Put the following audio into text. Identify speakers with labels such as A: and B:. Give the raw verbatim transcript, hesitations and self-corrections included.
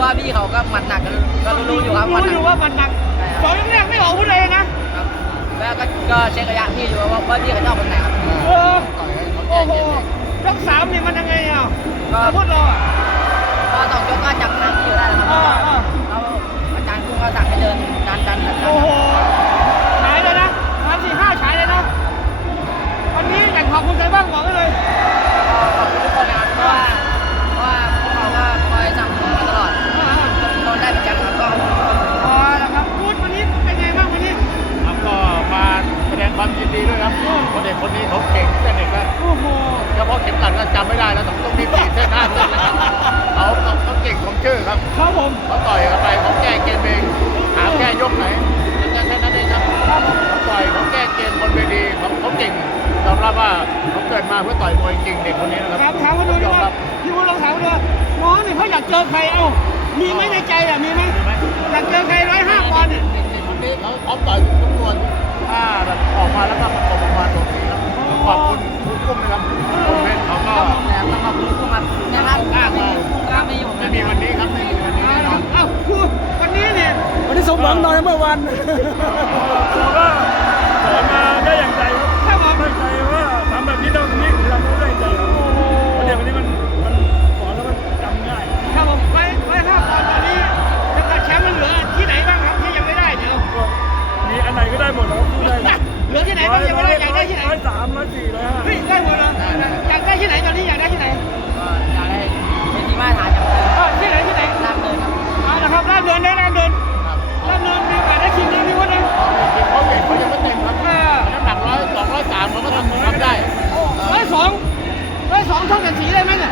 A: ว่าพี่เขาก็หมัดหนักก็รู้อยู่ครับ
B: รู้อยู่ว่ามันหนักสองยกแรกไม่ออกพูดเลยนะครับ
A: แล้วก็ก็เช็คระยะพี่อยู่ว่าว่าพี่เขาชอบคนไหนครับ
B: เออโอ้โหยกสามนี่มันยังไงอ่ะ
A: ก็
B: พูดเราอ่ะ
A: ก็สองยกก็จับทางพี่อยู่ได้แล้วครับแล้วอาจารย์กุ้งก็สั่งให้เดินดันดันดัน
B: โอ้โหฉายเลยนะสามสี่ห้าฉายเลยนะวันนี้อยากขอบคุณใครบ้างบอกได้เลย
A: ขอบคุณทุกคนนะครับเพราะว่าเพราะว่าพวกเขาก็คอยสนับสนุนมาตลอดจนได้เป็นแชมป์ครับก็ขอบคุณทุกคน
B: พอแล้วครับพูดวันนี้เป็นไงบ้างวันนี้
C: ครับก็มาแสดงความยินดีด้วยครับคนเด็กคนนี้เขาเก่งแต่เด็กแล้ว
B: โอ้โห
C: เฉพาะเข็มขัดก็จำไม่ได้แล้วต้องต้องมีสี่เส้นห้าเส้นนะครับเขาเขาเก่งของชื่อครับ
B: ครับผม
C: เขาต่อยกันไปเขาแก้เกมเองหาแก้ยกไหนแค่แค่นั้นเองครับเขาต่อยเขาแก้เกมบนเวทีเขาเขาเก่งยอมรับว่าเขาเกิดมาเพื่อต่อยมวยจริงเด็กคนนี้นะค
B: ถา
C: รั
B: ม
C: บ
B: ถามมาดูดิ
C: ยอม
B: ว่า
C: รับ
B: พี่วุฒิลองถามดูน้องนี่เขาอยากเจอใครเอ้ามีไหมในใจอ่ะมีไหมอยากเจอใครร้อยห้าปอนด์เนี่ย
C: เด็กๆคนนี้เขาเขาต่อยทุกตัวถ้าแบบออกมาแล้วก็ประกบออกมาตรงนี้ครับขอบคุณคุณกุ้งนะครับคุณเพชรเขาก็
A: แรงต้องขอบคุณทุกคนครับเนี่ยถ้ากล้าไม่กล้าไม่อยู่
C: ไม่มีวันนี้ครับไม่มีวันนี้
B: เอา
C: แน่น
B: ละ
C: อน
B: เอ้าคือวันนี้เนี่ย
D: วันนี้สมหวังหน่อยเมื่อวัน
E: เราก็สอนมาได้อย่างใจครับ
B: ถ้าบอก
E: ตั้งใจว่าทำแบบนี้ต้องนี้ทำได้ใจครับเพราะเด็กวันนี้มันมันสอนแล้วมันจำง่าย
B: ถ้าผมร้อยร้อยห้าปอนด์ตอนนี้ถ้าเกิดแชมป์มันเหลือที่ไหนบ้างครับที่ยังไม่ได้เดี๋ยว
E: ก็มีอันไหนก็ได้หมดแล้วสู้ได้
B: เหลือที่ไหนบ้างยังไม่ได้อยากได้ที่ไหน
E: ร้อยสามร้อยสี่ร้อยห้า
B: เฮ้ยได้หมดเหรออยากได้ที่ไหนตอนนี้อยากได้ที่ไหน
A: ก็อยากได้เป็นทีมาตรฐานอย่างเดิม
B: เออที่ไหนที่ไหน
A: ตามเดิมครับ
B: เอาละครับลาดเดินได้ลาดเดินลาดเดินมีโอกาสได้ชิงนะพี่วุฒินะ
C: จริงๆเขาเก่งเขายังไม่เต็มครับ
B: อ่า
C: น้ำหนักร้อยสองร้อยสามเขาก็ทำทำได้
B: ร้อยสองร้อยสองเท่ากันสีได้ไหมเนี่ย